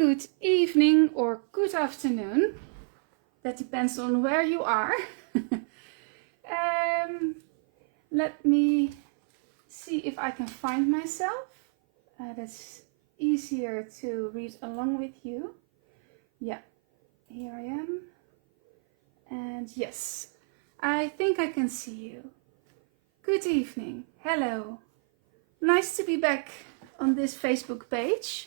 good evening or good afternoon. That depends on where you are. Let me see if I can find myself. That's easier to read along with you. Yeah, here I am. And yes, I think I can see you. Good evening. Hello. Nice to be back on this Facebook page.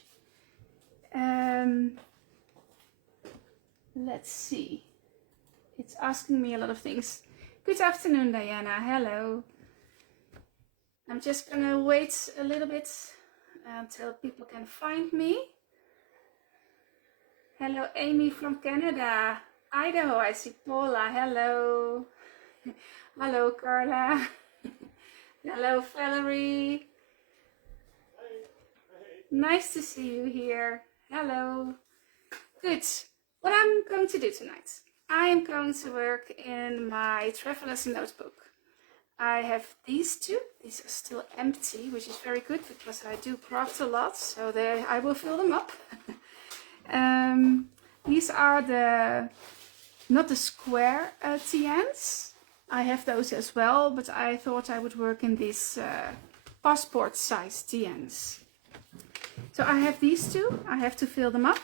Let's see. It's asking me a lot of things. Good afternoon, Diana. Hello. I'm just gonna wait a little bit until people can find me. Hello, Amy from Canada. Idaho, I see Paula. Hello. Hello, Carla. Hello, Valerie. Nice to see you here. Hello. Good. What I'm going to do tonight, I am going to work in my traveler's notebook. I have these two. These are still empty, which is very good because I do craft a lot, so I will fill them up. These are not the square TNs. I have those as well, but I thought I would work in these passport size TNs. So I have these two, I have to fill them up,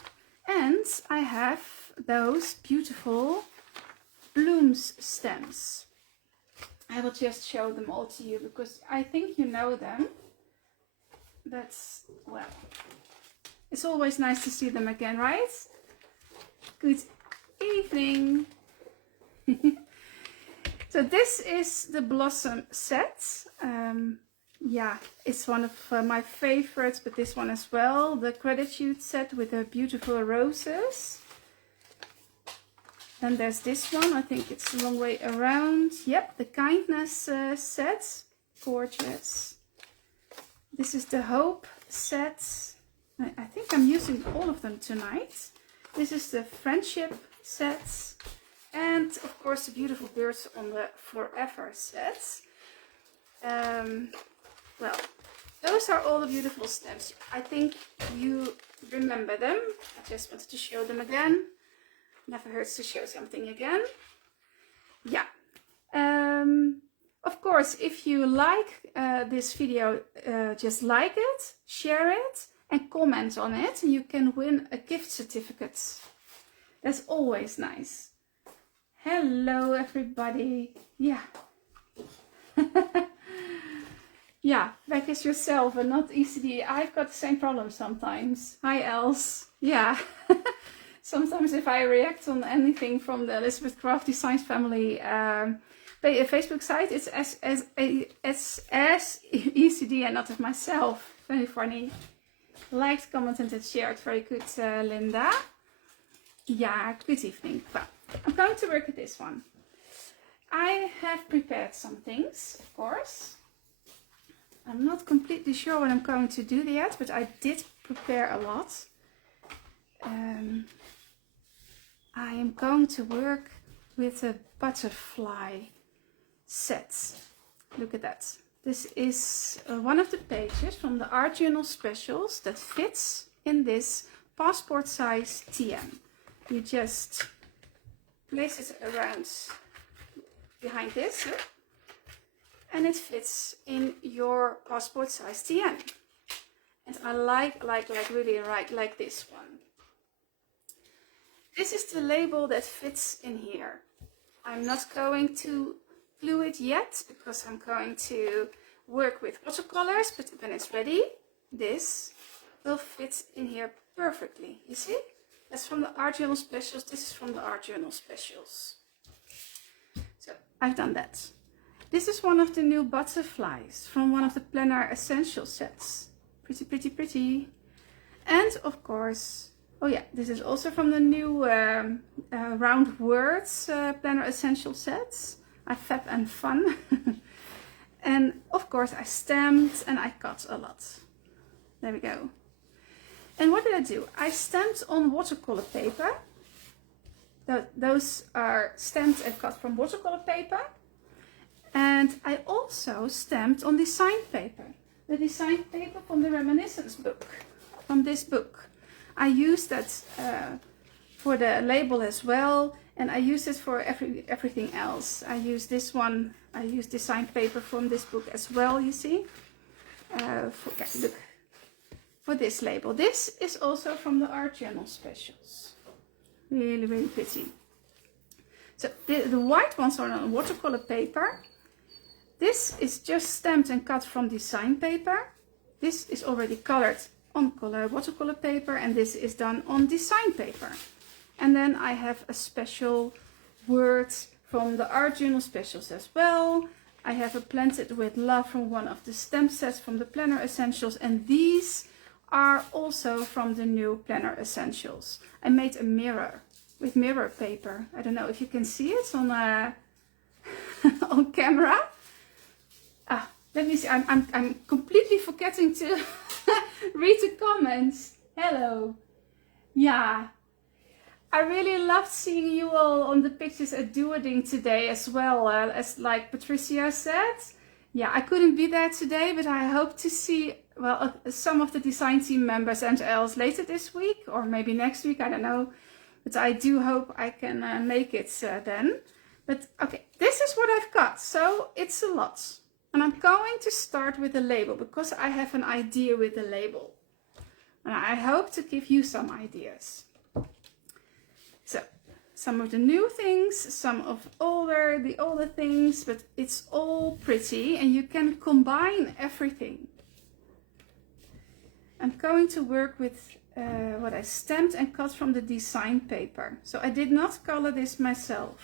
and I have those beautiful blooms stems. I will just show them all to you because I think you know them, but well, it's always nice to see them again, right? Good evening. So this is the blossom set. Yeah, it's one of my favorites, but this one as well. The gratitude set with the beautiful roses. Then there's this one. I think it's a long way around. Yep, the kindness set. Gorgeous. This is the hope set. I think I'm using all of them tonight. This is the friendship set. And of course the beautiful birds on the forever set. Well, those are all the beautiful stems. I think you remember them. I just wanted to show them again. Never hurts to show something again. Yeah. Of course, if you like this video, just like it, share it, and comment on it. You can win a gift certificate. That's always nice. Hello, everybody. Yeah. Yeah, back as yourself and not ECD. I've got the same problem sometimes. Hi, Els. Yeah. Sometimes if I react on anything from the Elizabeth Craft Designs family Facebook site, it's as ECD and not as myself. Very funny. Liked, commented, and shared. Very good, Linda. Yeah, good evening. Well, I'm going to work with this one. I have prepared some things, of course. I'm not completely sure what I'm going to do yet, but I did prepare a lot. I am going to work with a butterfly set. Look at that. This is one of the pages from the Art Journal Specials that fits in this passport size TM. You just place it around behind this. And it fits in your passport size TN. And I really like this one. This is the label that fits in here. I'm not going to glue it yet because I'm going to work with watercolors, but when it's ready, this will fit in here perfectly. You see? That's from the Art Journal Specials. This is from the Art Journal Specials. So I've done that. This is one of the new butterflies from one of the Planner Essential sets. Pretty, pretty, pretty. And of course, oh yeah, this is also from the new Round Words Planner Essential sets. I fab and fun. And of course I stamped and I cut a lot. There we go. And what did I do? I stamped on watercolor paper. Those are stamped and cut from watercolor paper. And I also stamped on design paper. The design paper from the reminiscence book. From this book. I use that for the label as well, and I use it for everything else. I use this one, I use design paper from this book as well, you see. Look, for this label. This is also from the Art Journal Specials. Really, really pretty. So the white ones are on watercolor paper. This is just stamped and cut from design paper. This is already colored on watercolor paper, and this is done on design paper. And then I have a special word from the Art Journal Specials as well. I have a Planted with Love from one of the stamp sets from the Planner Essentials, and these are also from the new Planner Essentials. I made a mirror with mirror paper. I don't know if you can see it on on camera. Let me see. I'm completely forgetting to read the comments. Hello. Yeah. I really loved seeing you all on the pictures at Doodling today as well, as like Patricia said. Yeah, I couldn't be there today, but I hope to see, well, some of the design team members and else later this week, or maybe next week, I don't know. But I do hope I can make it then. But okay, this is what I've got, so it's a lot. And I'm going to start with the label, because I have an idea with the label. And I hope to give you some ideas. So, some of the new things, some of the older things, but it's all pretty and you can combine everything. I'm going to work with what I stamped and cut from the design paper. So I did not color this myself.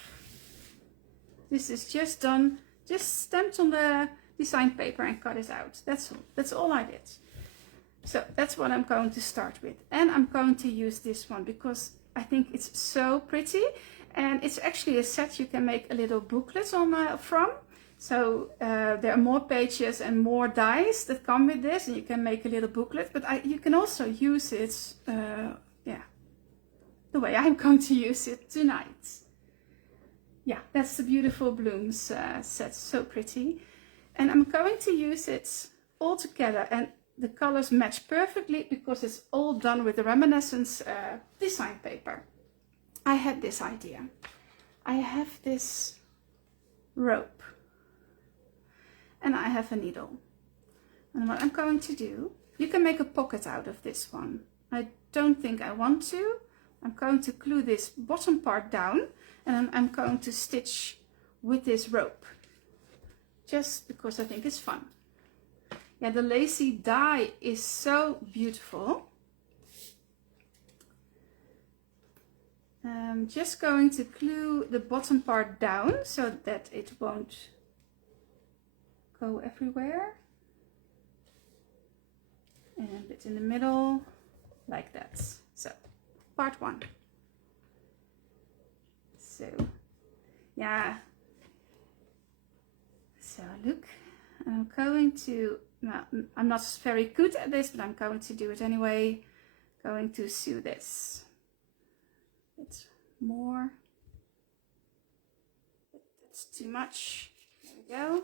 This is just done, just stamped on the design paper and cut it out. That's all I did. So that's what I'm going to start with. And I'm going to use this one because I think it's so pretty, and it's actually a set you can make a little booklet on from. So there are more pages and more dies that come with this, and you can make a little booklet. But you can also use it, yeah, the way I'm going to use it tonight. Yeah, that's the Beautiful Blooms set, so pretty. And I'm going to use it all together, and the colors match perfectly because it's all done with the Reminiscence design paper. I had this idea. I have this rope and I have a needle. And what I'm going to do, you can make a pocket out of this one. I don't think I want to. I'm going to glue this bottom part down, and I'm going to stitch with this rope just because I think it's fun. Yeah, the lacy dye is so beautiful. I'm just going to glue the bottom part down so that it won't go everywhere. And a bit in the middle, like that. So, part one. So, yeah. So, look, I'm going to, well, I'm not very good at this, but I'm going to do it anyway. Going to sew this. It's more. That's too much. There we go.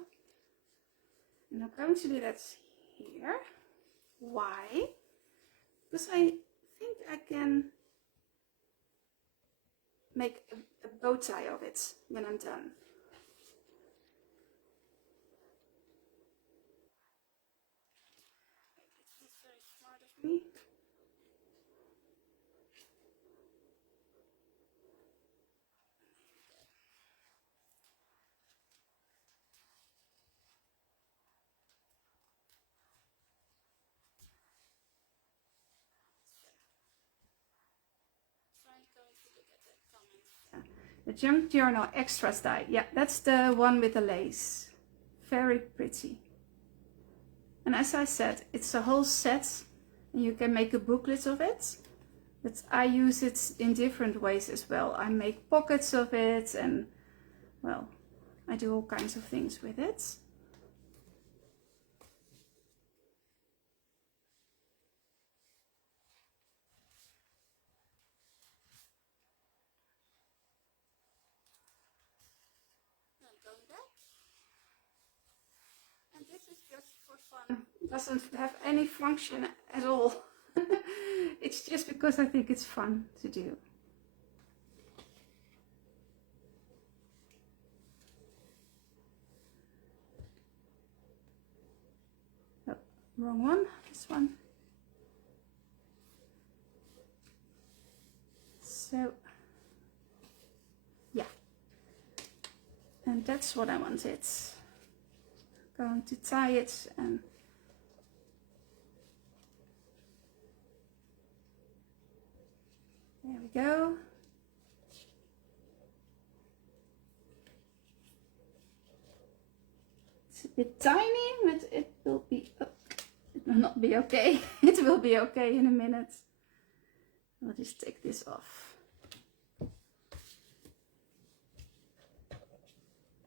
And I'm going to do that here. Why? Because I think I can make a bow tie of it when I'm done. It's very smart of me. The Junk Journal Extras die. Yeah, that's the one with the lace. Very pretty. And as I said, it's a whole set and you can make a booklet of it. But I use it in different ways as well. I make pockets of it and, well, I do all kinds of things with it. And this is just for fun. It doesn't have any function at all. It's just because I think it's fun to do. Oh, wrong one, this one. So, yeah. And that's what I wanted. Going to tie it and there we go. It's a bit tiny, but it will be, oh, it will not be okay. It will be okay in a minute. I'll just take this off.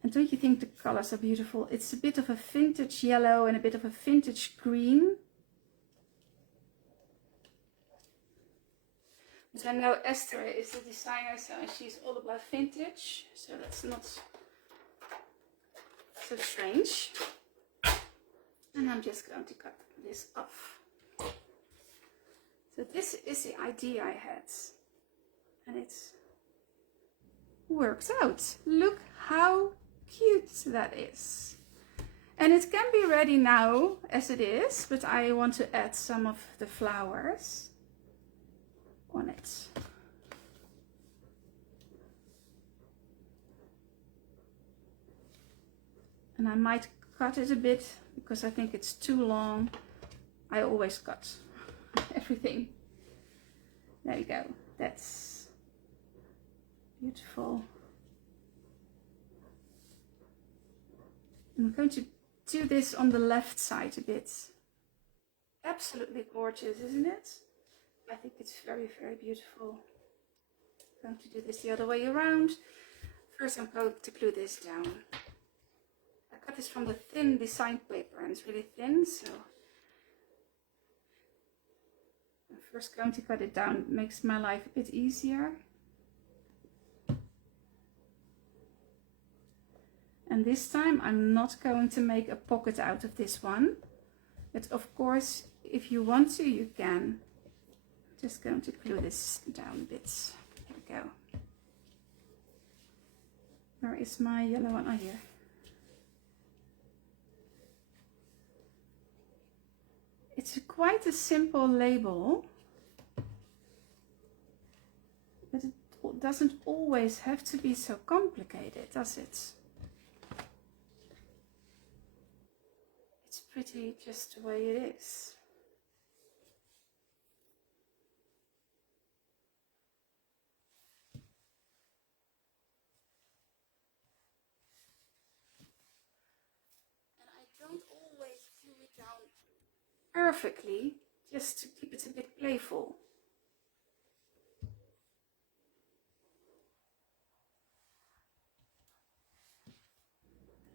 And don't you think the colors are beautiful? It's a bit of a vintage yellow and a bit of a vintage green. But I know Esther is the designer, so she's all about vintage. So that's not so strange. And I'm just going to cut this off. So this is the idea I had. And it works out. Look how cute that is. And it can be ready now as it is, but I want to add some of the flowers on it. And I might cut it a bit because I think it's too long. I always cut everything. There you go. That's beautiful. I'm going to do this on the left side a bit. Absolutely gorgeous, isn't it? I think it's very, very beautiful. I'm going to do this the other way around. First I'm going to glue this down. I cut this from the thin design paper and it's really thin, so I'm first going to cut it down. It makes my life a bit easier. And this time I'm not going to make a pocket out of this one. But of course, if you want to, you can. Just going to glue this down a bit. There we go. Where is my yellow one? Oh, here. It's quite a simple label. But it doesn't always have to be so complicated, does it? It's pretty just the way it is. And I don't always glue it down perfectly, just to keep it a bit playful.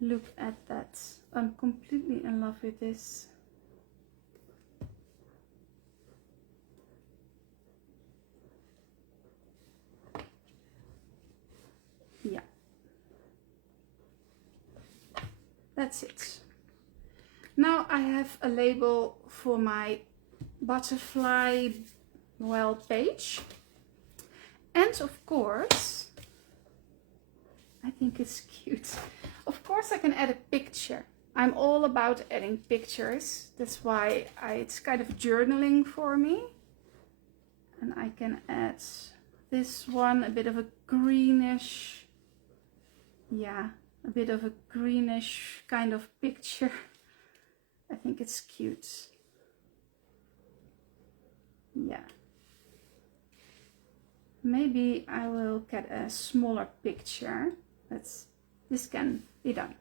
Look at that. I'm completely in love with this. Yeah. That's it. Now I have a label for my butterfly, well, page. And of course, I think it's cute. Of course I can add a picture. I'm all about adding pictures. That's why it's kind of journaling for me. And I can add this one, a bit of a greenish, yeah, a bit of a greenish kind of picture. I think it's cute. Yeah. Maybe I will get a smaller picture. This can be done.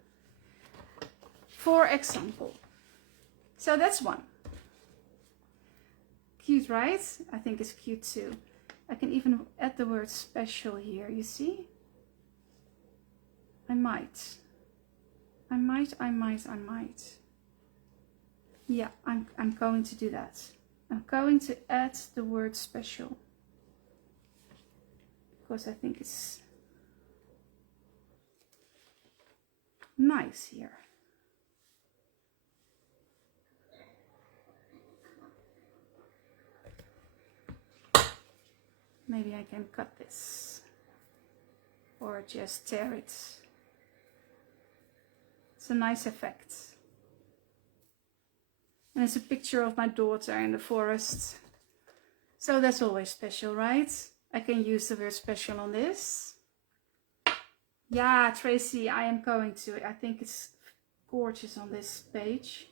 For example. So that's one. Cute, right? I think it's cute too. I can even add the word special here, you see? I might. Yeah, I'm going to do that. I'm going to add the word special. Because I think it's nice here. Maybe I can cut this or just tear it. It's a nice effect. And it's a picture of my daughter in the forest. So that's always special, right? I can use the word special on this. Yeah, Tracy, I am going to. I think it's gorgeous on this page.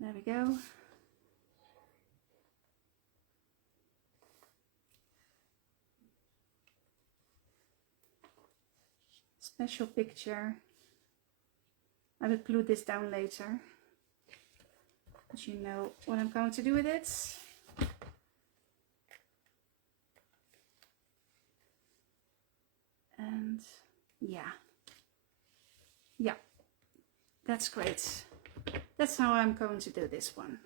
There we go. Special picture. I will glue this down later. But you know what I'm going to do with it. And yeah. Yeah. That's great. That's how I'm going to do this one.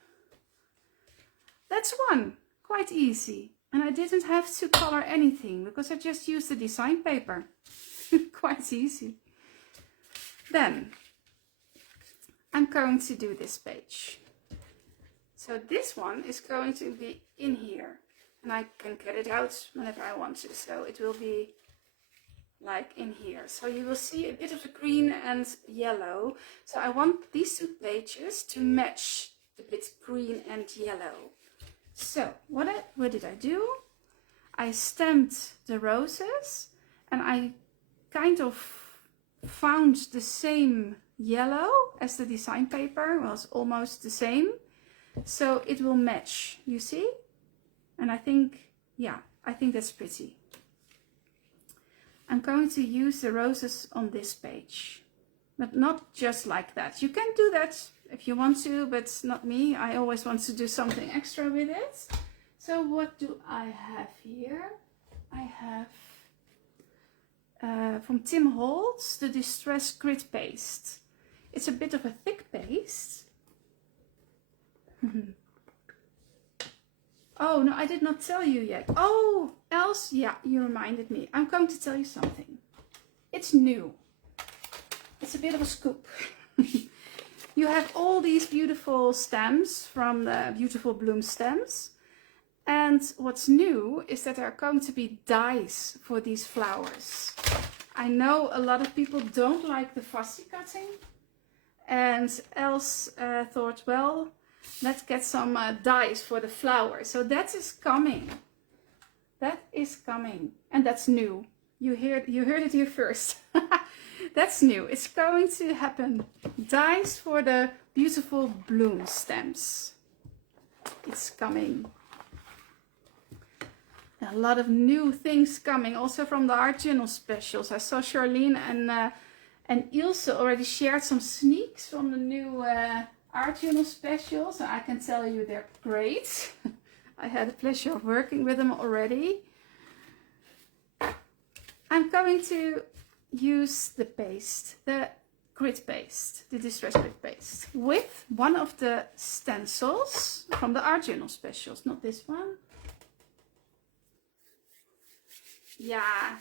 That's one. Quite easy. And I didn't have to color anything because I just used the design paper. Quite easy. Then I'm going to do this page. So this one is going to be in here. And I can get it out whenever I want to. So it will be like in here. So you will see a bit of the green and yellow. So I want these two pages to match the bit green and yellow. So what did I do? I stamped the roses and I kind of found the same yellow as the design paper. Well, it's almost the same. So it will match, you see? And I think, yeah, I think that's pretty. I'm going to use the roses on this page, but not just like that. You can do that if you want to, but not me. I always want to do something extra with it. So what do I have here? I have from Tim Holtz, the Distress Grit Paste. It's a bit of a thick paste. Oh, no, I did not tell you yet. Oh, else, yeah, you reminded me. I'm going to tell you something. It's new. It's a bit of a scoop. You have all these beautiful stems from the Beautiful Bloom stems. And what's new is that there are going to be dies for these flowers. I know a lot of people don't like the fussy cutting. And else thought, well, let's get some dies for the flowers. So that is coming. That is coming. And that's new. You heard it here first. That's new. It's going to happen. Dies for the Beautiful Bloom stems. It's coming. A lot of new things coming. Also from the Art Journal specials. I saw Charlene and Ilse already shared some sneaks from the new Art Journal specials. I can tell you they're great. I had the pleasure of working with them already. I'm going to use the paste, the grit paste, the Distress Grit Paste, with one of the stencils from the Art Journal specials, not this one. Yeah.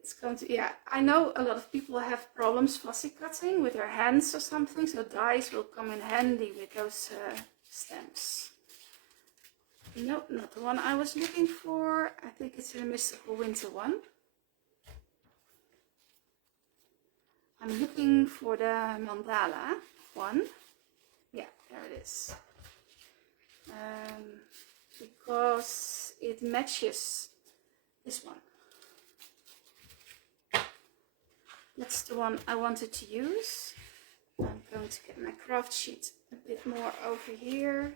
It's going to, yeah, I know a lot of people have problems fussy cutting with their hands or something, so dies will come in handy with those stems. No, not the one I was looking for. I think it's a Mystical Winter one. I'm looking for the mandala one. Yeah, there it is. Because it matches this one. That's the one I wanted to use. I'm going to get my craft sheet a bit more over here.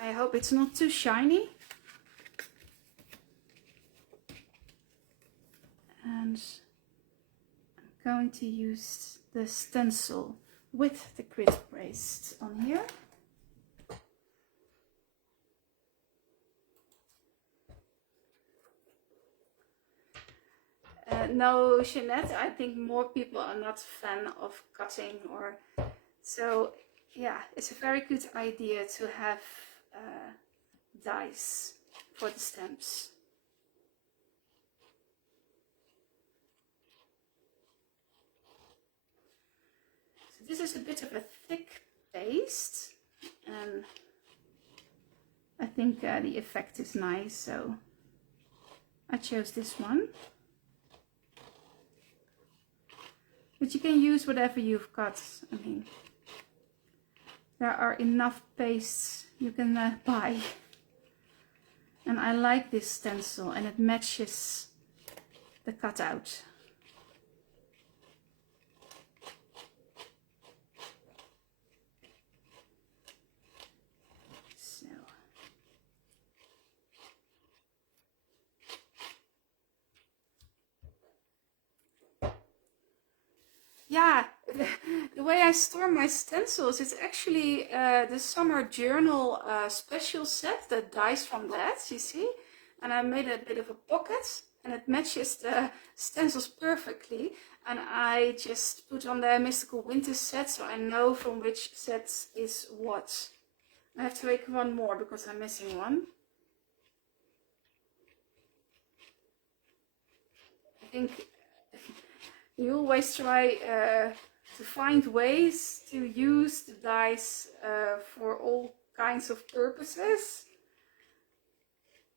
I hope it's not too shiny. And I'm going to use the stencil with the grit paste on here. No, Jeanette, I think more people are not a fan of cutting, or so yeah, it's a very good idea to have dies for the stems. So this is a bit of a thick paste, and I think the effect is nice, so I chose this one. But you can use whatever you've got. I mean, there are enough pastes you can buy. And I like this stencil, and it matches the cutout. So. Yeah, the way I store my stencils, it's actually the summer journal special set, the dies from that, you see? And I made a bit of a pocket, and it matches the stencils perfectly. And I just put on the mystical winter set, so I know from which set is what. I have to make one more because I'm missing one. I think you always try to find ways to use the dies for all kinds of purposes,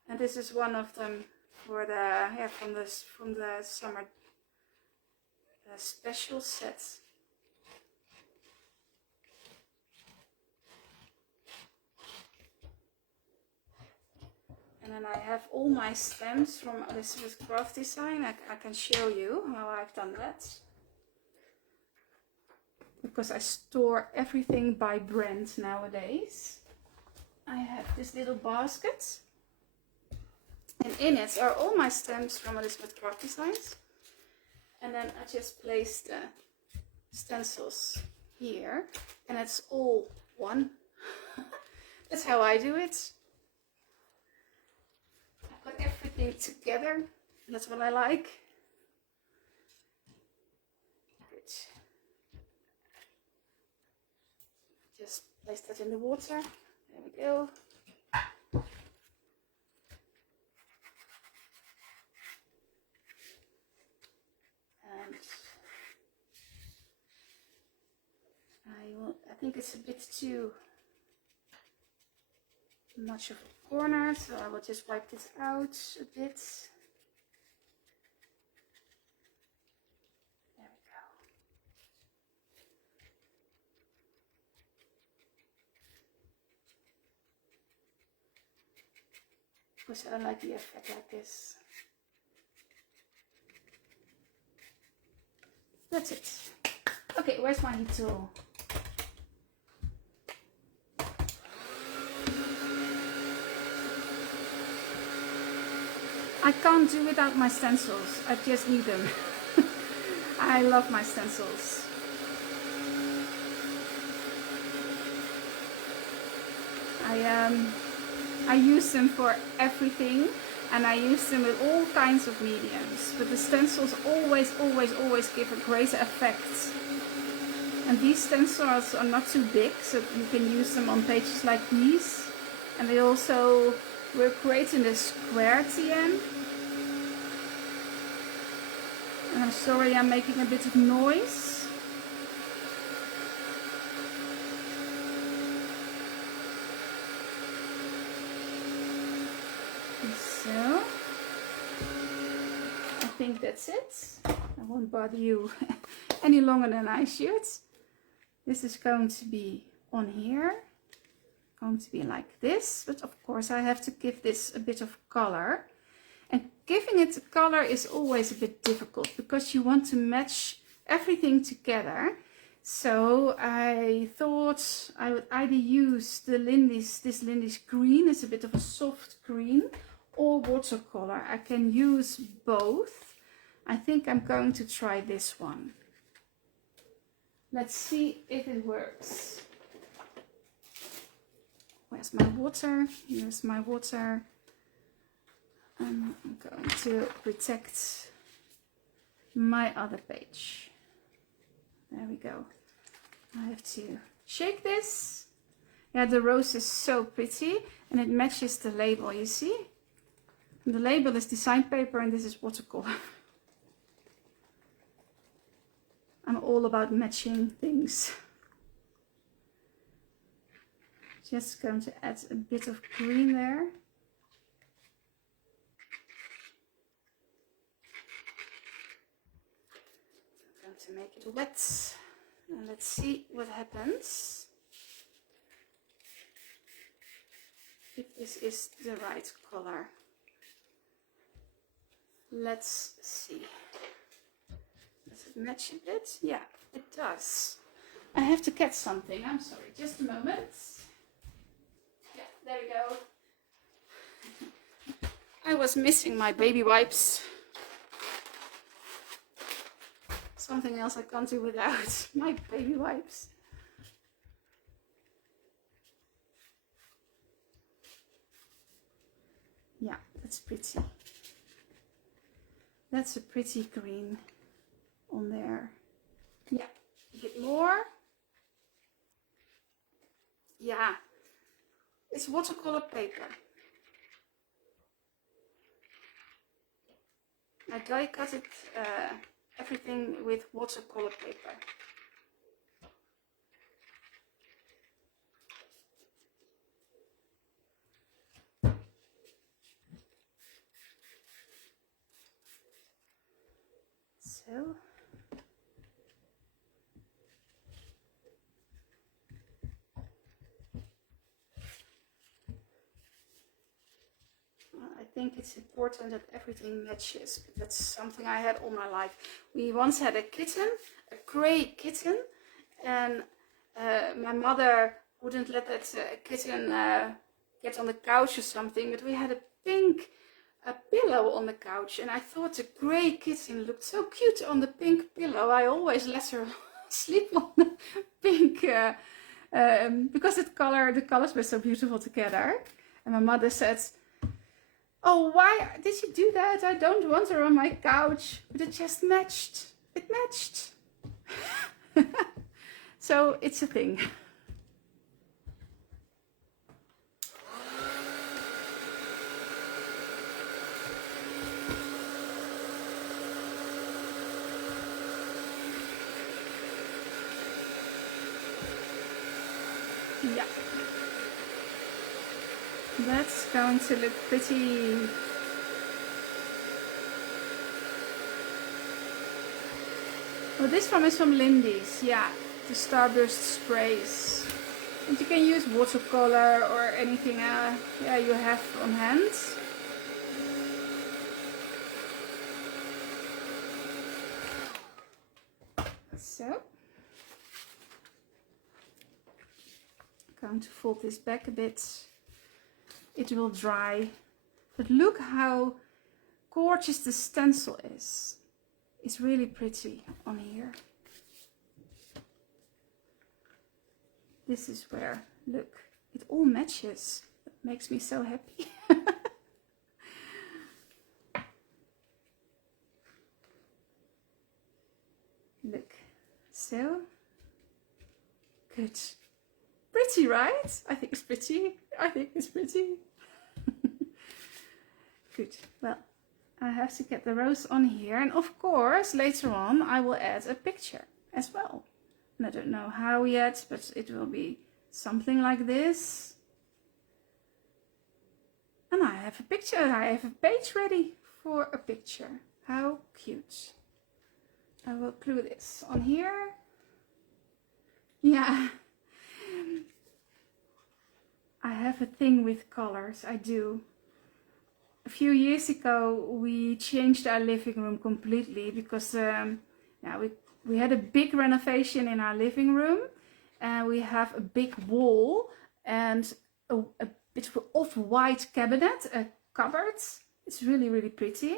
and this is one of them for the from the summer special set. And then I have all my stamps from Elizabeth Craft Design. I can show you how I've done that. Because I store everything by brand nowadays. I have this little basket. And in it are all my stamps from Elizabeth Craft Designs. And then I just place the stencils here. And it's all one. That's how I do it. Put everything together. That's what I like. Good. Just place that in the water. There we go. And I think it's a bit too much of a corner, so I will just wipe this out a bit. There we go. Because I like the effect like this. That's it. Okay, where's my heat tool? I can't do without my stencils. I just need them. I love my stencils. I use them for everything, and I use them with all kinds of mediums. But the stencils always give a great effect. And these stencils are not too big, so you can use them on pages like these. And they also work great in the square at the end. And I'm sorry I'm making a bit of noise. So, I think that's it. I won't bother you any longer than I should. This is going to be on here. Going to be like this, but of course I have to give this a bit of color. And giving it a color is always a bit difficult because you want to match everything together. So I thought I would either use this Lindy's green, it's a bit of a soft green, or watercolor. I can use both. I think I'm going to try this one. Let's see if it works. Where's my water? Here's my water. I'm going to protect my other page. There we go. I have to shake this. Yeah, the rose is so pretty and it matches the label, you see? The label is design paper and this is watercolor. I'm all about matching things. Just going to add a bit of green there. I'm going to make it wet. And let's see what happens. If this is the right color. Let's see. Does it match a bit? Yeah, it does. I have to catch something. I'm sorry, just a moment. Yeah, there we go. I was missing my baby wipes. Something else I can't do without. My baby wipes. Yeah, that's pretty. That's a pretty green on there. Yeah, a bit more. Yeah, it's watercolor paper. I die cut it everything with watercolor paper. So I think it's important that everything matches, but that's something I had all my life. We once had a kitten, a gray kitten, and my mother wouldn't let that kitten get on the couch or something, but we had a pink pillow on the couch, and I thought the gray kitten looked so cute on the pink pillow. I always let her sleep on the pink because the colors were so beautiful together. And my mother said, "Oh, why did you do that? I don't want her on my couch." But it just matched. It matched. So it's a thing. Yeah. That's going to look pretty. Well, this one is from Lindy's, yeah, the Starburst sprays. And you can use watercolor or anything yeah, you have on hand. So, I'm going to fold this back a bit. It will dry, but look how gorgeous the stencil is. It's really pretty on here. This is where, look, it all matches. It makes me so happy. Look, so good. Pretty, right? I think it's pretty. I think it's pretty. Good. Well, I have to get the rose on here, and of course later on I will add a picture as well. And I don't know how yet, but it will be something like this. And I have a picture. I have a page ready for a picture. How cute. I will glue this on here. Yeah. I have a thing with colors. I do. A few years ago we changed our living room completely because yeah, we had a big renovation in our living room, and we have a big wall and a bit of off-white cabinet, a cupboard. It's really, really pretty,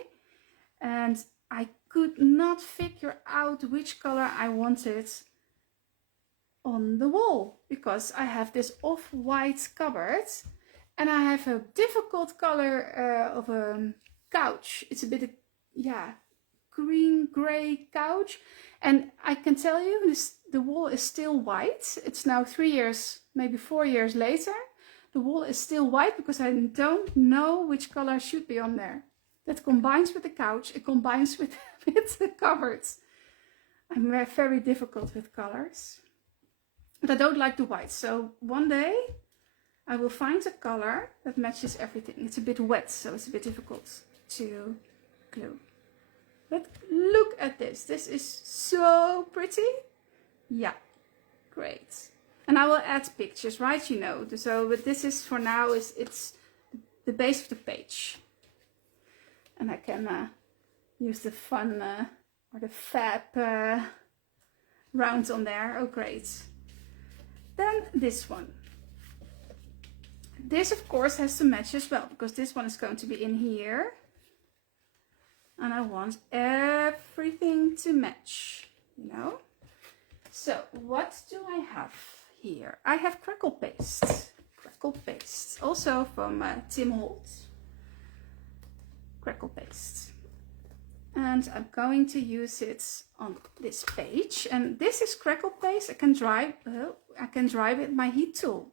and I could not figure out which color I wanted on the wall because I have this off-white cupboard. And I have a difficult color of a couch. It's a bit, yeah, green, grey couch. And I can tell you, the wall is still white. It's now 3 years, maybe 4 years later. The wall is still white because I don't know which color should be on there. That combines with the couch. It combines with the cupboards. I'm very difficult with colors. But I don't like the white. So one day I will find a color that matches everything. It's a bit wet, so it's a bit difficult to glue. But look at this. This is so pretty. Yeah, great. And I will add pictures, right? You know. So, but this is for now. It's the base of the page, and I can use the fun or the fab round on there. Oh, great. Then this one. This, of course, has to match as well, because this one is going to be in here. And I want everything to match, you know. So, what do I have here? I have crackle paste. Crackle paste. Also from Tim Holtz. Crackle paste. And I'm going to use it on this page. And this is crackle paste. I can dry with my heat tool.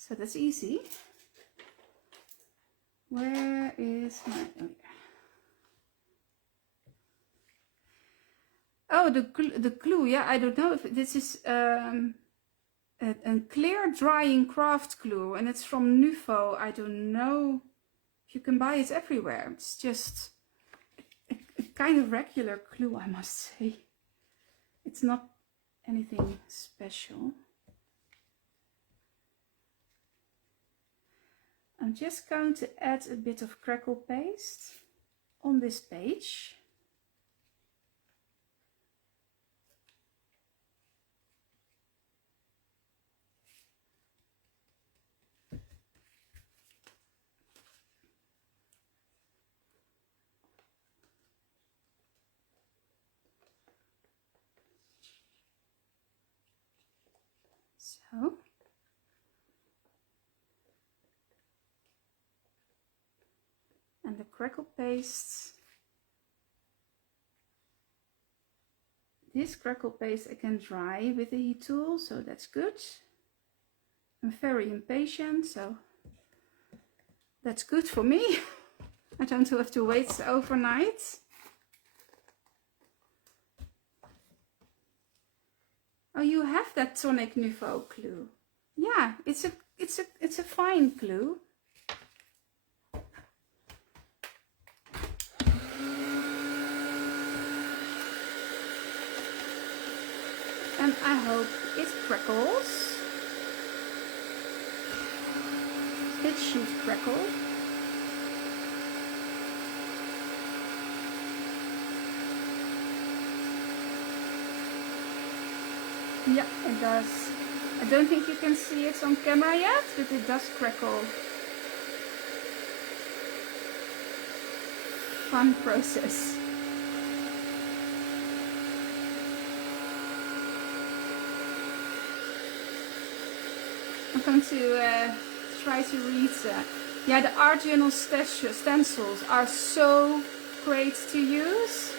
So that's easy. Where is my... Oh, the glue. Yeah, I don't know if this is a clear drying craft glue, and it's from Nufo. I don't know if you can buy it everywhere. It's just a kind of regular glue, I must say. It's not anything special. I'm just going to add a bit of crackle paste on this page. So. And the crackle paste, this crackle paste I can dry with the heat tool, so that's good. I'm very impatient, so that's good for me. I don't have to wait overnight. Oh, you have that tonic Nouveau glue. Yeah, it's a fine glue. And I hope it crackles. It should crackle. Yeah, it does. I don't think you can see it on camera yet, but it does crackle. Fun process. I'm going to try to read. Yeah, the art journal stencils are so great to use.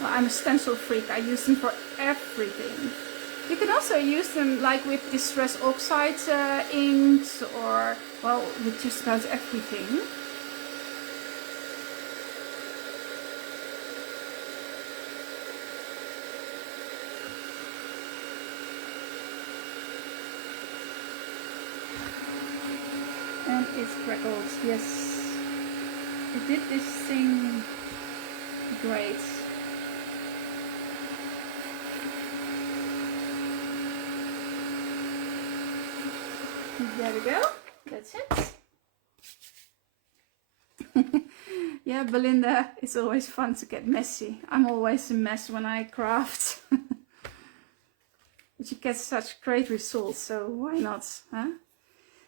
Well, I'm a stencil freak. I use them for everything. You can also use them like with distress oxide inks, or well, with just about everything. And it's crackled, yes. It did this thing great. There we go. That's it. Yeah, Belinda, it's always fun to get messy. I'm always a mess when I craft. But you get such great results, so why not, huh?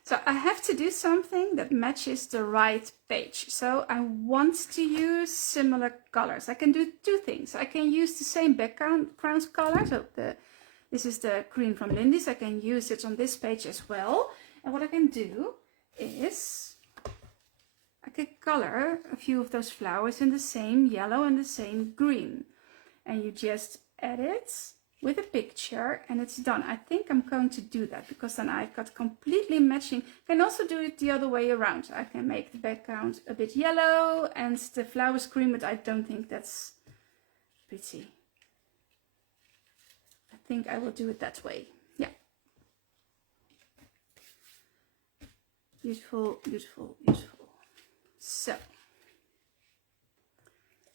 So I have to do something that matches the right page. So I want to use similar colors. I can do two things. I can use the same background color. So this is the green from Lindy's. I can use it on this page as well. And what I can do is I can color a few of those flowers in the same yellow and the same green. And you just add it with a picture and it's done. I think I'm going to do that because then I've got completely matching. I can also do it the other way around. I can make the background a bit yellow and the flowers green, but I don't think that's pretty. I think I will do it that way. Beautiful, beautiful, beautiful. So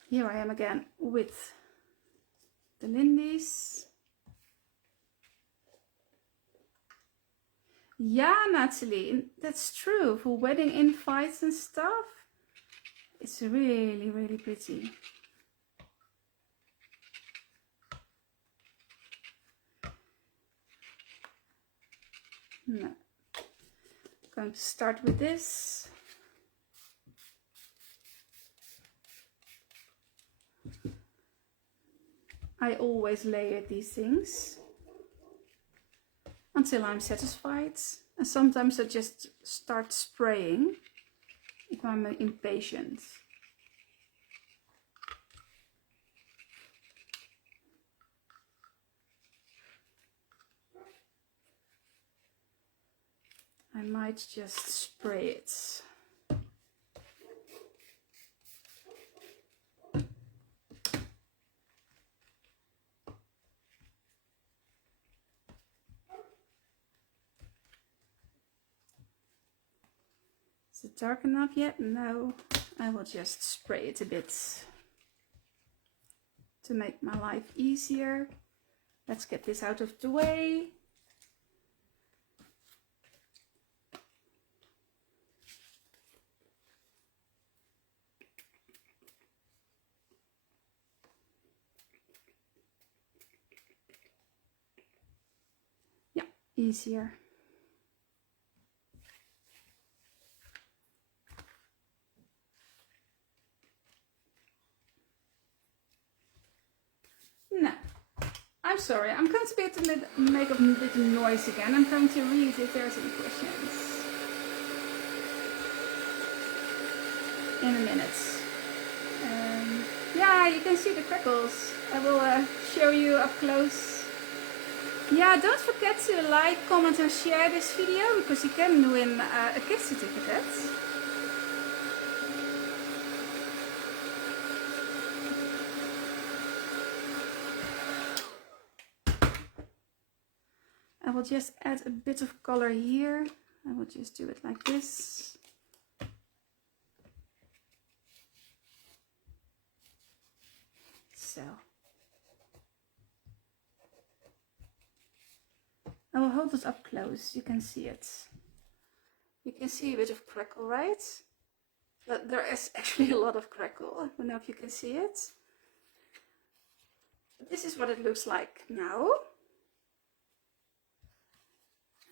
here I am again with the Lindies. Yeah, Natalie, that's true. For wedding invites and stuff, it's really, really pretty. No. I'm going to start with this. I always layer these things until I'm satisfied. And sometimes I just start spraying if I'm impatient. I might just spray it. Is it dark enough yet? No. I will just spray it a bit to make my life easier. Let's get this out of the way. Yeah, easier. No, I'm sorry. I'm going to make a bit of noise again. I'm going to read if there's any questions in a minute. Yeah, you can see the crackles. I will show you up close. Yeah, don't forget to like, comment and share this video because you can win a gift certificate. I will just add a bit of color here. I will just do it like this. So I will hold it up close. You can see it. You can see a bit of crackle, right? But there is actually a lot of crackle. I don't know if you can see it. But this is what it looks like now.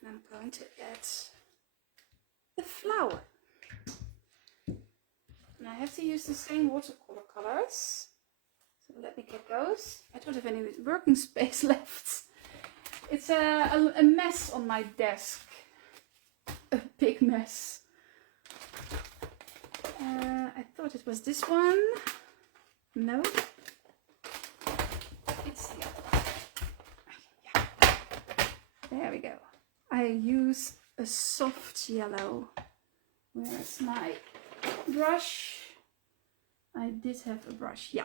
And I'm going to add the flower. And I have to use the same watercolor colors. So let me get those. I don't have any working space left. It's a mess on my desk. A big mess. I thought it was this one. No. It's the other one. Yeah. There we go. I use a soft yellow. Where's my brush? I did have a brush. Yeah.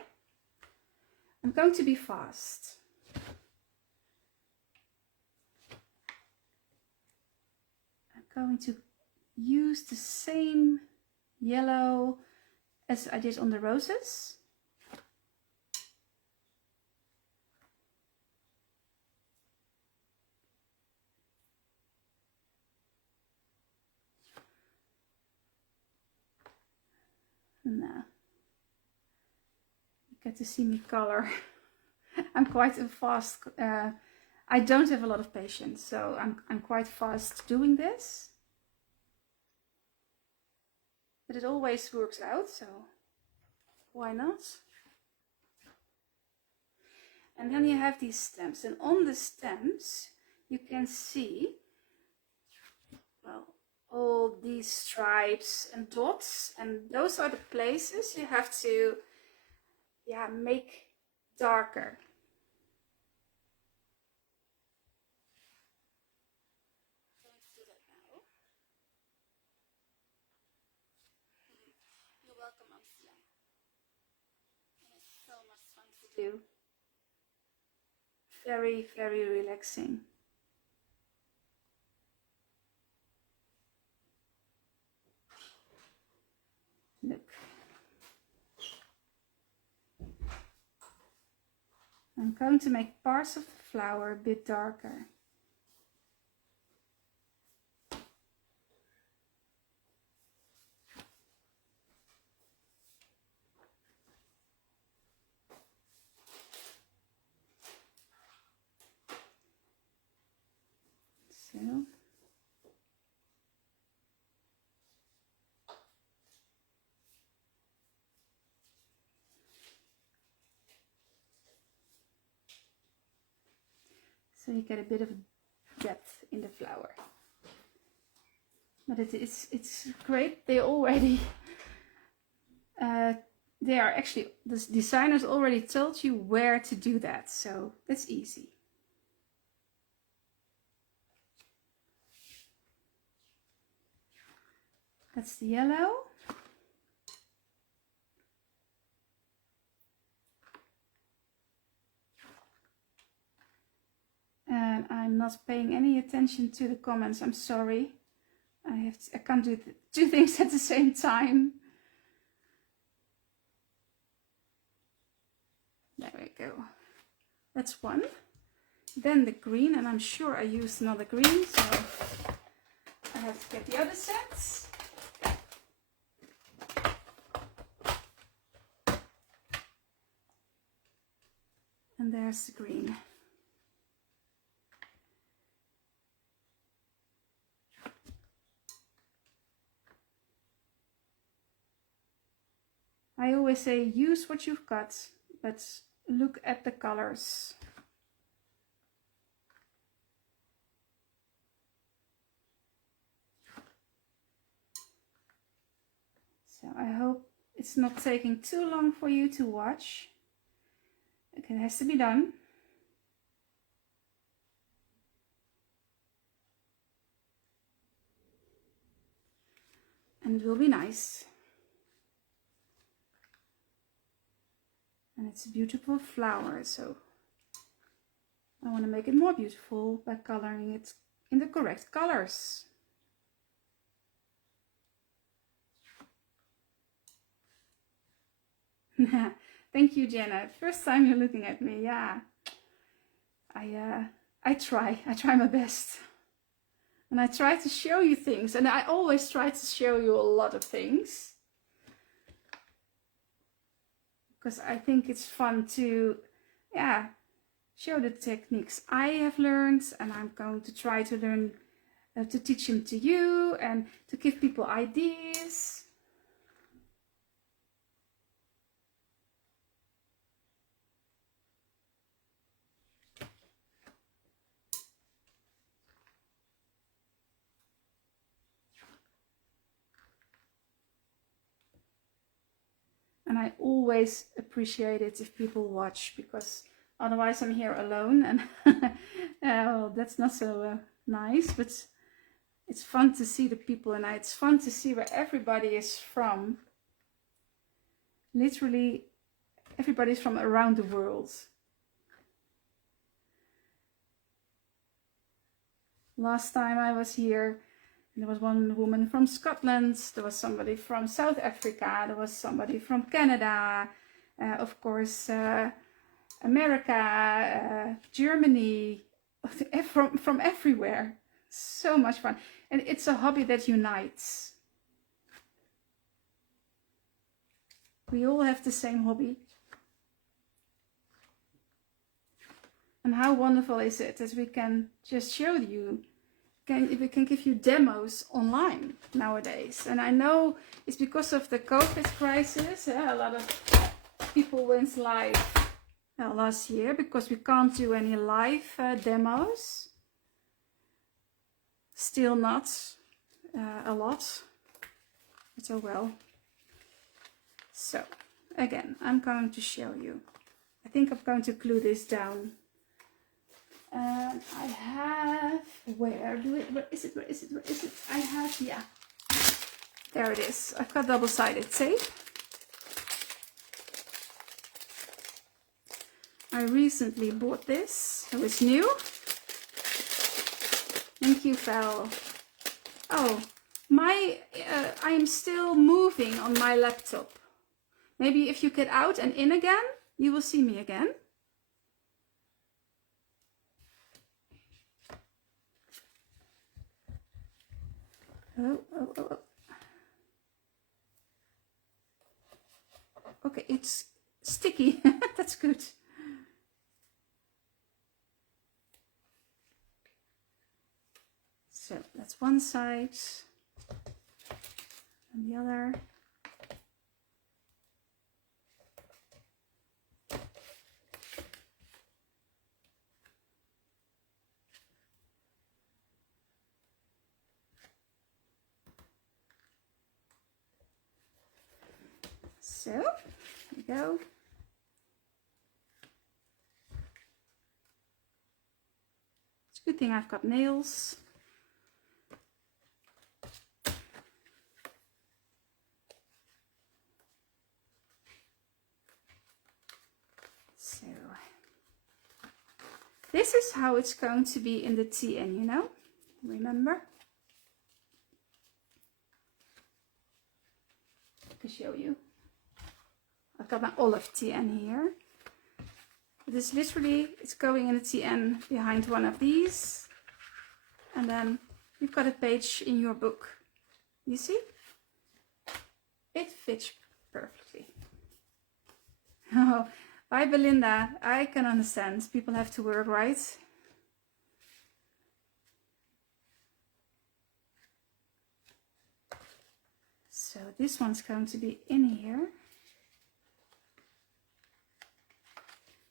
I'm going to be fast. I'm going to use the same yellow as I did on the roses. Now, you get to see me color. I'm quite a fast, I don't have a lot of patience, so I'm quite fast doing this. But it always works out, so why not? And then you have these stems, and on the stems you can see, well, all these stripes and dots, and those are the places you have to, yeah, make darker. I'm going to do that now. You're welcome, Amsterdam. It's so much fun to do. Very, very relaxing. I'm going to make parts of the flower a bit darker. So you get a bit of depth in the flower. But it's great. They already, they are actually, the designers already told you where to do that. So that's easy. That's the yellow. And I'm not paying any attention to the comments. I'm sorry. I can't do two things at the same time. There we go. That's one. Then the green, and I'm sure I used another green, so I have to get the other sets. And there's the green. I always say use what you've got, but look at the colors. So I hope it's not taking too long for you to watch. Okay, it has to be done. And it will be nice. And it's a beautiful flower, so I want to make it more beautiful by coloring it in the correct colors. Thank you, Jenna. First time you're looking at me. Yeah, I try my best, and I try to show you things, and I always try to show you a lot of things. Because I think it's fun to, yeah, show the techniques I have learned, and I'm going to try to learn, to teach them to you and to give people ideas. And I always appreciate it if people watch, because otherwise I'm here alone, and well, that's not so nice, but it's fun to see the people, and it's fun to see where everybody is from. Literally, everybody's from around the world. Last time I was here, there was one woman from Scotland, there was somebody from South Africa, there was somebody from Canada, of course, America, Germany, from everywhere. So much fun. And it's a hobby that unites. We all have the same hobby. And how wonderful is it that we can just show you, we can give you demos online nowadays. And I know it's because of the COVID crisis. A lot of people went live last year because we can't do any live demos. Still not a lot, but oh well. So again, I'm going to show you. I think I'm going to glue this down. And I have, where is it? I have, yeah, there it is. I've got double-sided tape. I recently bought this. It was new. Thank you, Val. Oh, I'm still moving on my laptop. Maybe if you get out and in again, you will see me again. Oh, oh, oh, oh. Okay, it's sticky. That's good. So that's one side and the other. So, here we go. It's a good thing I've got nails. So, this is how it's going to be in the TN, you know? Remember? I can show you. I've got my olive TN here. This literally, it's going in the TN behind one of these. And then you've got a page in your book. You see? It fits perfectly. Oh, bye Belinda. I can understand. People have to work, right? So this one's going to be in here.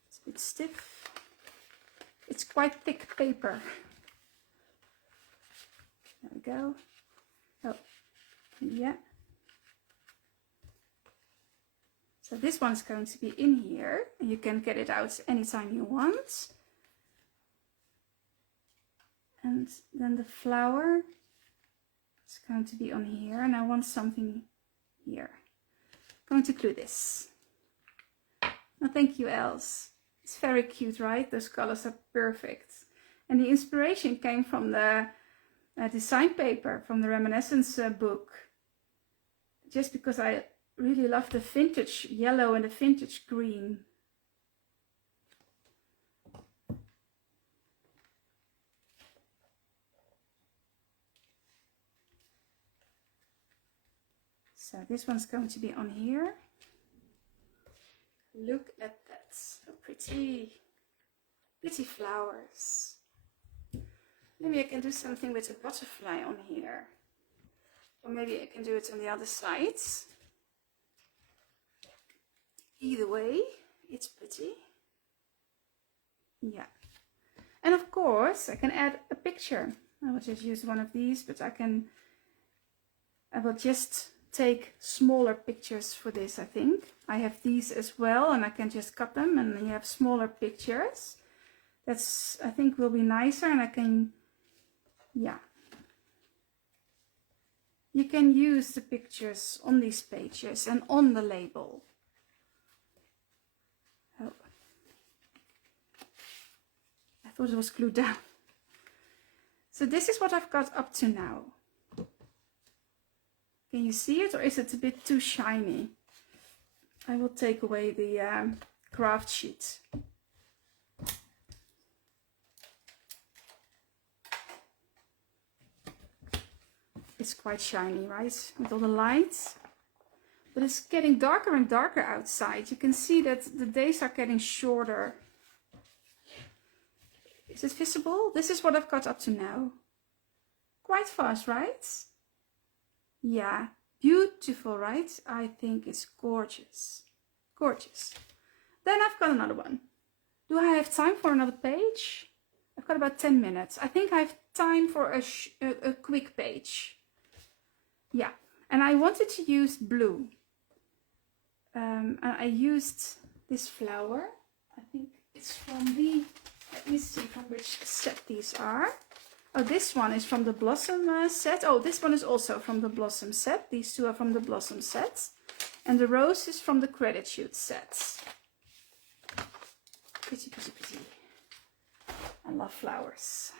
It's a bit stiff. It's quite thick paper. There we go. Oh, yeah. So this one's going to be in here, and you can get it out anytime you want. And then the flower is going to be on here, and I want something here. I'm going to glue this. Oh, thank you, Els. It's very cute, right? Those colors are perfect. And the inspiration came from the design paper from the Reminiscence book. Just because I really love the vintage yellow and the vintage green. So this one's going to be on here. Look at that, so pretty. Pretty flowers. Maybe I can do something with a butterfly on here. Or maybe I can do it on the other side. Either way, it's pretty. Yeah. And of course, I can add a picture. I will just use one of these, but I will just take smaller pictures for this, I think. I have these as well, and I can just cut them, and then you have smaller pictures. That's, I think, will be nicer, and I can, yeah. You can use the pictures on these pages and on the label. Oh. I thought it was glued down. So this is what I've got up to now. Can you see it, or is it a bit too shiny? I will take away the craft sheet. It's quite shiny, right? With all the lights. But it's getting darker and darker outside. You can see that the days are getting shorter. Is it visible? This is what I've got up to now. Quite fast, right? Yeah, beautiful, right? I think it's gorgeous. Gorgeous. Then I've got another one. Do I have time for another page? I've got about 10 minutes. I think I have time for a quick page. Yeah, and I wanted to use blue. And I used this flower. I think it's from the, let me see from which set these are. Oh, this one is from the Blossom set. Oh, this one is also from the Blossom set. These two are from the Blossom set. And the rose is from the Credit Shoot set. Pretty, pretty, pretty. I love flowers.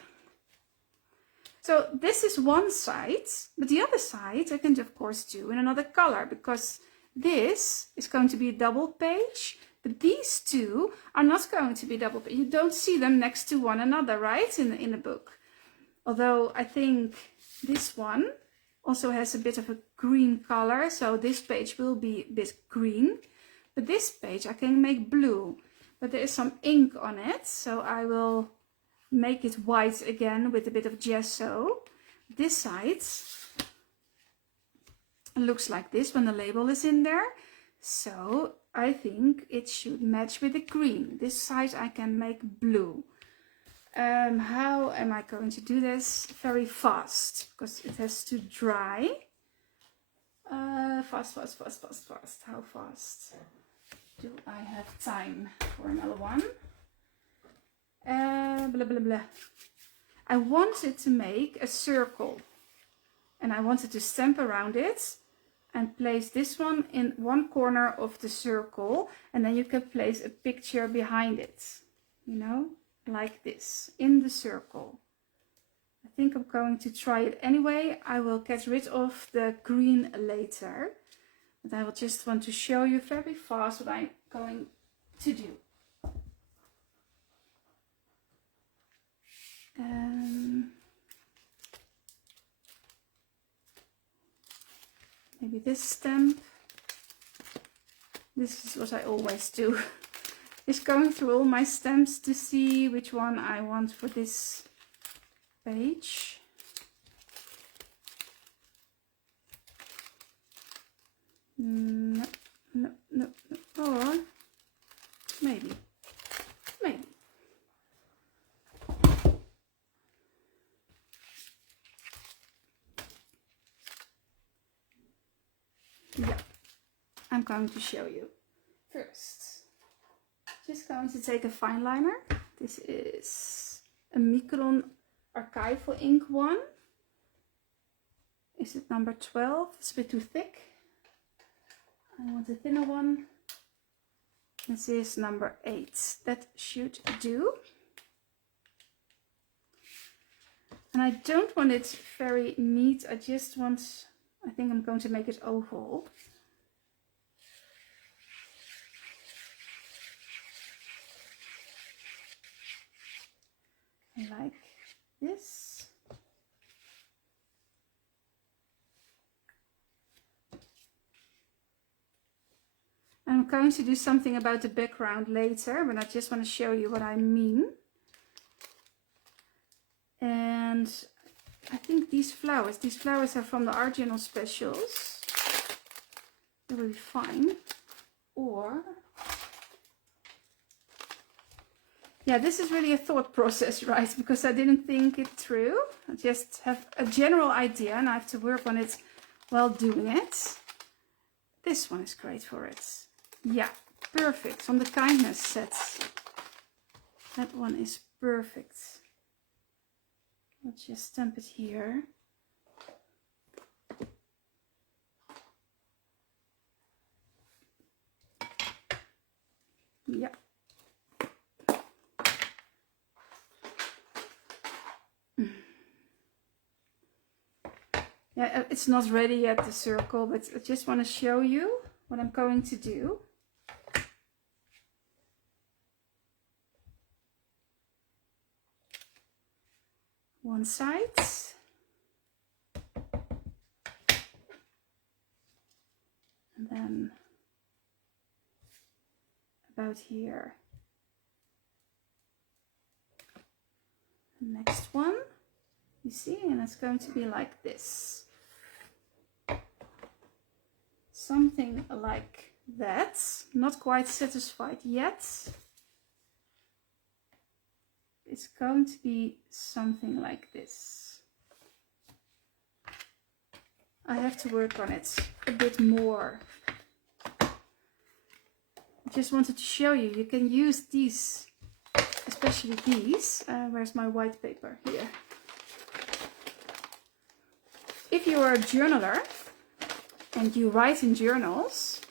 So this is one side, but the other side I can of course do in another color, because this is going to be a double page, but these two are not going to be double page. You don't see them next to one another, right, in the book. Although I think this one also has a bit of a green color, so this page will be a bit green. But this page I can make blue, but there is some ink on it, so I will make it white again with a bit of gesso. This side looks like this when the label is in there, so I think it should match with the green. This side I can make blue. How am I going to do this? Very fast, because it has to dry. Fast. How fast do I have time for another one? Blah, blah, blah. I wanted to make a circle, and I wanted to stamp around it and place this one in one corner of the circle, and then you can place a picture behind it, you know, like this, in the circle. I think I'm going to try it anyway. I will get rid of the green later, but I will just want to show you very fast what I'm going to do. Maybe this stamp. This is what I always do. Just going through all my stamps to see which one I want for this page. No. Or maybe. Yeah, I'm going to show you first. Just going to take a fine liner. This is a Micron archival ink one. Is it number 12? It's a bit too thick. I want a thinner one. This is number 8. That should do. And I don't want it very neat. I just want, I think I'm going to make it oval. Like this. I'm going to do something about the background later, but I just want to show you what I mean. And I think these flowers are from the Art Journal specials. They will be fine. Or, yeah, this is really a thought process, right? Because I didn't think it through. I just have a general idea and I have to work on it while doing it. This one is great for it. Yeah, perfect. From the kindness set. That one is perfect. Let's just stamp it here. Yeah. Yeah, it's not ready yet, the circle, but I just want to show you what I'm going to do. One side. And then about here. Next one. You see, and it's going to be like this. Something like that. Not quite satisfied yet. It's going to be something like this. I have to work on it a bit more. I just wanted to show you. You can use these, especially these. Where's my white paper? Here. If you are a journaler and you write in journals,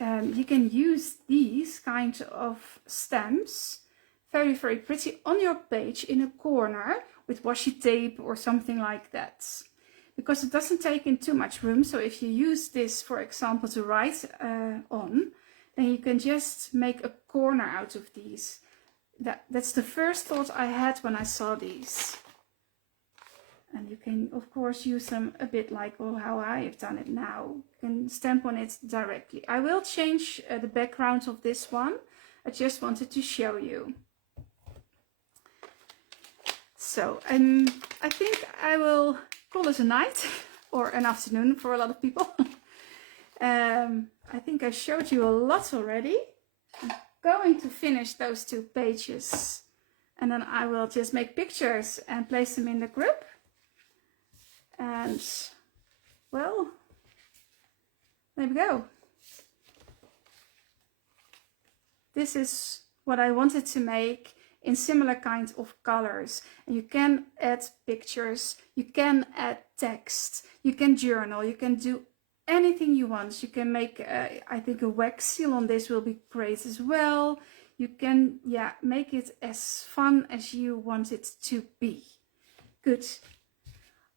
you can use these kind of stamps, very, very pretty, on your page in a corner with washi tape or something like that. Because it doesn't take in too much room. So if you use this, for example, to write on, then you can just make a corner out of these. That's the first thought I had when I saw these. And you can, of course, use them a bit like how I have done it now. You can stamp on it directly. I will change the background of this one. I just wanted to show you. So I think I will call it a night or an afternoon for a lot of people. I think I showed you a lot already. I'm going to finish those 2 pages and then I will just make pictures and place them in the group. And well, there we go. This is what I wanted to make in similar kinds of colors. And you can add pictures, you can add text, you can journal, you can do anything you want. You can make, I think a wax seal on this will be great as well. You can, yeah, make it as fun as you want it to be. Good.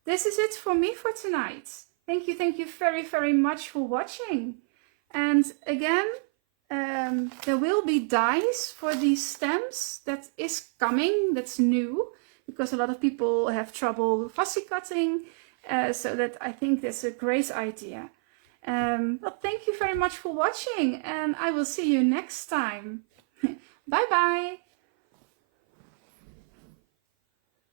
This is it for me for tonight. Thank you very, very much for watching. And again, there will be dies for these stamps. That is coming, that's new, because a lot of people have trouble fussy cutting. So that I think that's a great idea. Well, thank you very much for watching and I will see you next time. Bye bye.